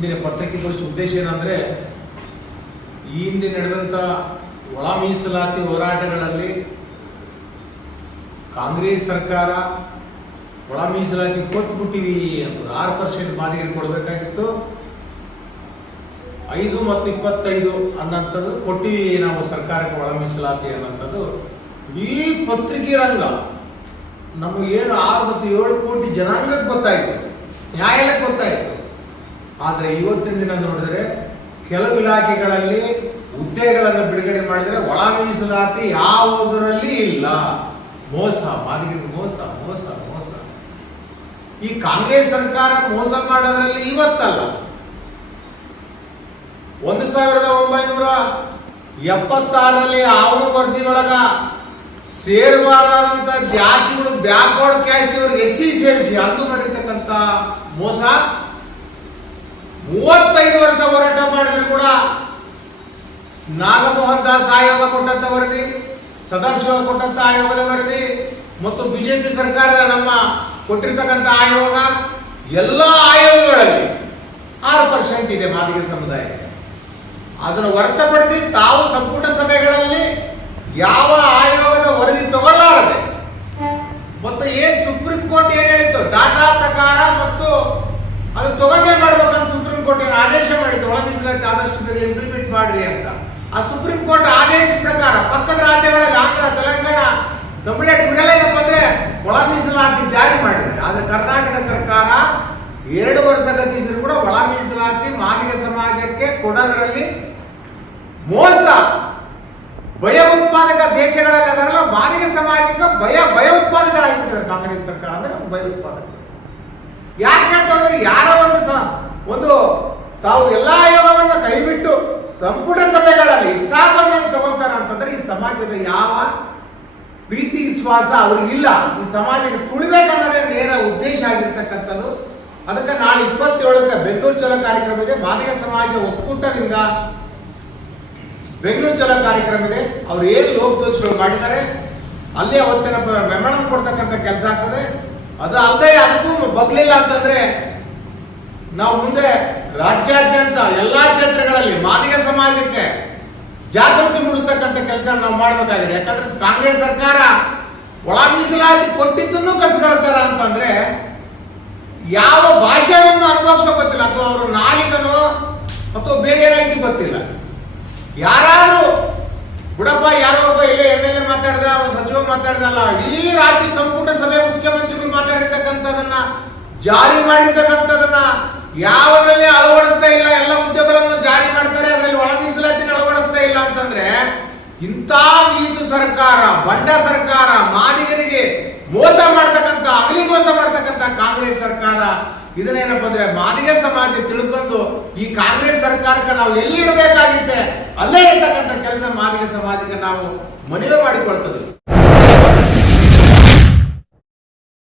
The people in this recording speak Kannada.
ಇಂದಿನ ಪತ್ರಿಕೆ ಪರಿಷತ್ ಉದ್ದೇಶ ಏನಂದರೆ, ಈ ಹಿಂದೆ ನಡೆದಂಥ ಒಳ ಮೀಸಲಾತಿ ಹೋರಾಟಗಳಲ್ಲಿ ಕಾಂಗ್ರೆಸ್ ಸರ್ಕಾರ ಒಳ ಮೀಸಲಾತಿ ಕೊಟ್ಬಿಟ್ಟಿವಿ ಅಂತ 6% ಮಾದಿಗರಿಗೆ ಕೊಡಬೇಕಾಗಿತ್ತು, 5 ಮತ್ತು 25 ಅನ್ನೋಂಥದ್ದು ಕೊಟ್ಟಿವಿ ನಾವು ಸರ್ಕಾರಕ್ಕೆ ಒಳ ಮೀಸಲಾತಿ ಅನ್ನೋಂಥದ್ದು ಈ ಪತ್ರಿಕೆ ರಂಗ ನಮಗೇನು 6 ಮತ್ತು 7 ಕೋಟಿ ಜನಾಂಗಕ್ಕೆ ಗೊತ್ತಾಯಿತು, ನ್ಯಾಯಾಲಯಕ್ಕೆ ಗೊತ್ತಾಯಿತು. ಆದರೆ ಇವತ್ತಿನ ದಿನ ನೋಡಿದ್ರೆ ಕೆಲವು ಇಲಾಖೆಗಳಲ್ಲಿ ಹುದ್ದೆಗಳನ್ನು ಬಿಡುಗಡೆ ಮಾಡಿದರೆ ಒಳ ಮೀಸಲಾತಿ ಯಾವುದರಲ್ಲಿ ಇಲ್ಲ. ಮೋಸ, ಮಾದಿಗರಿಗೆ ಮೋಸ ಮೋಸ ಮೋಸ. ಈ ಕಾಂಗ್ರೆಸ್ ಸರ್ಕಾರ ಮೋಸ ಮಾಡೋದ್ರಲ್ಲಿ ಇವತ್ತಲ್ಲ, 1976ರಲ್ಲಿ ಅವನ ವರದಿಯೊಳಗ ಸೇರಬಾರದಂತ ಜಾತಿಗಳು ಬ್ಯಾಕ್ವರ್ಡ್ ಕ್ಯಾಸ್ಟ್ ಇವ್ರಿಗೆ SC ಸೇರಿಸಿ ಅಂದು ಮಾಡಿರ್ತಕ್ಕಂಥ ಮೋಸ. 35 ವರ್ಷ ಹೋರಾಟ ಮಾಡಿದ್ರು ಕೂಡ ನಾಗಮೋಹನ್ ದಾಸ್ ಆಯೋಗ ಕೊಟ್ಟಂತ ವರದಿ, ಸದಾಶಿವ ಕೊಟ್ಟಂತ ಆಯೋಗದ ವರದಿ ಮತ್ತು ಬಿಜೆಪಿ ಸರ್ಕಾರದ ನಮ್ಮ ಕೊಟ್ಟಿರ್ತಕ್ಕಂಥ ಆಯೋಗ, ಎಲ್ಲ ಆಯೋಗಗಳಲ್ಲಿ 6% ಇದೆ ಮಾದಿಗ ಸಮುದಾಯಕ್ಕೆ. ಅದನ್ನು ಹೊರತುಪಡಿಸಿ ತಾವು ಸಂಪುಟ ಸಭೆಗಳಲ್ಲಿ ಯಾವ ಆಯೋಗದ ವರದಿ ತಗೊಳ್ಳಾರದೆ ಮತ್ತು ಏನ್ ಸುಪ್ರೀಂ ಕೋರ್ಟ್ ಏನ್ ಹೇಳಿತ್ತು ಡಾಟಾ ಪ್ರಕಾರ ಮತ್ತು ಅದು ತಗೊಂಡೇ ಮಾಡ್ಬೇಕಂತ ಸುಪ್ರೀಂ ಕೋರ್ಟ್ ಏನು ಆದೇಶ ಮಾಡಿತ್ತು, ಒಳ ಮೀಸಲಾತಿ ಆದಷ್ಟು ಬೇಗ ಇಂಪ್ಲಿಮೆಂಟ್ ಮಾಡ್ರಿ ಅಂತ. ಆ ಸುಪ್ರೀಂ ಕೋರ್ಟ್ ಆದೇಶ ಪ್ರಕಾರ ಪಕ್ಕದ ರಾಜ್ಯಗಳಲ್ಲಿ ಆಂಧ್ರ, ತೆಲಂಗಾಣ, ತಮಿಳುನಾಡು ಇವರೆಲ್ಲ ಏನಪ್ಪ ಅಂದ್ರೆ ಒಳ ಮೀಸಲಾತಿ ಜಾರಿ ಮಾಡಿದ್ದಾರೆ. ಆದ್ರೆ ಕರ್ನಾಟಕ ಸರ್ಕಾರ 2 ವರ್ಷ ಗತಿಸಿದ್ರು ಕೂಡ ಒಳ ಮೀಸಲಾತಿ ಮಾದಿಗ ಸಮಾಜಕ್ಕೆ ಕೊಡೋದರಲ್ಲಿ ಮೋಸ. ಭಯ ಉತ್ಪಾದಕ ದೇಶಗಳಲ್ಲಿ ಅದರಲ್ಲ ಮಾದಿಗ ಸಮಾಜಕ್ಕೆ ಭಯ ಉತ್ಪಾದಕರಾಗಿರ್ತಾರೆ ಕಾಂಗ್ರೆಸ್ ಸರ್ಕಾರ. ಅಂದ್ರೆ ಭಯ ಉತ್ಪಾದಕ ಯಾಕಂತಂದ್ರೆ ಯಾರೋ ಒಂದು ತಾವು ಎಲ್ಲಾ ಆಯೋಗವನ್ನು ಕೈಬಿಟ್ಟು ಸಂಪುಟ ಸಭೆಗಳಲ್ಲಿ ಇಷ್ಟಾಪನ್ನು ತಗೊಂತಾರ ಅಂತಂದ್ರೆ ಈ ಸಮಾಜದ ಯಾವ ಪ್ರೀತಿ ವಿಶ್ವಾಸ ಅವ್ರಿಗಿಲ್ಲ. ಈ ಸಮಾಜಕ್ಕೆ ತುಳಿಬೇಕನ್ನೋದೇ ನೇರ ಉದ್ದೇಶ ಆಗಿರ್ತಕ್ಕಂಥದ್ದು. ಅದಕ್ಕೆ ನಾಳೆ 27ಕ್ಕೆ ಬೆಂಗಳೂರು ಚಲೋ ಕಾರ್ಯಕ್ರಮ ಇದೆ. ಮಾದಿಗ ಸಮಾಜ ಒಕ್ಕೂಟದಿಂದ ಬೆಂಗಳೂರು ಚಲೋ ಕಾರ್ಯಕ್ರಮ ಇದೆ. ಅವ್ರು ಏನು ಲೋಕದೋಷಗಳು ಮಾಡಿದ್ದಾರೆ ಅಲ್ಲೇ ಅವತ್ತಿನ ಮೆಮೊರಂ ಕೊಡ್ತಕ್ಕಂಥ ಕೆಲಸ ಆಗ್ತದೆ. ಅದು ಅಲ್ಲದೆ ಅದಕ್ಕೂ ಬಗ್ಲಿಲ್ಲ ಅಂತಂದ್ರೆ ನಾವು ಮುಂದೆ ರಾಜ್ಯಾದ್ಯಂತ ಎಲ್ಲಾ ಕ್ಷೇತ್ರಗಳಲ್ಲಿ ಮಾದಿಗ ಸಮಾಜಕ್ಕೆ ಜಾಗೃತಿ ಮೂಡಿಸ್ತಕ್ಕಂಥ ಕೆಲಸ ನಾವು ಮಾಡಬೇಕಾಗಿದೆ. ಯಾಕಂದ್ರೆ ಕಾಂಗ್ರೆಸ್ ಸರ್ಕಾರ ಒಳ ಮೀಸಲಾತಿ ಕೊಟ್ಟಿದ್ದನ್ನು ಕಸಗೊಳ್ತಾರ ಅಂತಂದ್ರೆ ಯಾವ ಭಾಷೆಯನ್ನು ಅನುಭವಿಸೋ ಗೊತ್ತಿಲ್ಲ, ಅಥವಾ ಅವರು ನಾಲಿಗನೋ ಅಥವಾ ಬೇರೆ ಏನಾಯ್ತು ಗೊತ್ತಿಲ್ಲ. ಯಾರಾದ್ರೂ ಬುಡಪ್ಪ ಯಾರೋ ಒಬ್ಬ ಇಲ್ಲೇ MLA ಮಾತಾಡ್ದ, ಸಚಿವ ಮಾತಾಡ್ದಲ್ಲ, ಈ ರಾಜ್ಯ ಸಂಪುಟ ಸಭೆ ಮುಖ್ಯಮಂತ್ರಿಗಳು ಮಾತಾಡಿರ್ತಕ್ಕಂಥದನ್ನ ಜಾರಿ ಮಾಡಿರ್ತಕ್ಕಂಥದನ್ನ ಯಾವುದರಲ್ಲಿ ಅಳವಡಿಸ್ತಾ ಇಲ್ಲ. ಎಲ್ಲ ಉದ್ಯೋಗಗಳನ್ನು ಜಾರಿ ಮಾಡ್ತಾರೆ, ಅದರಲ್ಲಿ ಒಳ ಮೀಸಲಾತಿನ ಅಳವಡಿಸ್ತಾ ಇಲ್ಲ ಅಂತಂದ್ರೆ ಇಂಥ ನೀಚು ಸರ್ಕಾರ, ಬಂಡ ಸರ್ಕಾರ, ಮಾದಿಗರಿಗೆ ಮೋಸ ಮಾಡ್ತಕ್ಕಂಥ, ಅಗಲಿ ಮೋಸ ಮಾಡ್ತಕ್ಕಂಥ ಕಾಂಗ್ರೆಸ್ ಸರ್ಕಾರ ಇದನ್ನೇನಪ್ಪ ಅಂದ್ರೆ ಮಾದಿಗ ಸಮಾಜ ತಿಳ್ಕೊಂಡು ಈ ಕಾಂಗ್ರೆಸ್ ಸರ್ಕಾರಕ್ಕೆ ನಾವು ಎಲ್ಲಿ ಇಡಬೇಕಾಗಿತ್ತೆ ಅಲ್ಲೇ ಇರ್ತಕ್ಕಂಥ ಕೆಲಸ ಮಾದಿಗ ಸಮಾಜಕ್ಕೆ ನಾವು ಮನವಿ ಮಾಡಿಕೊಳ್ತದೆ.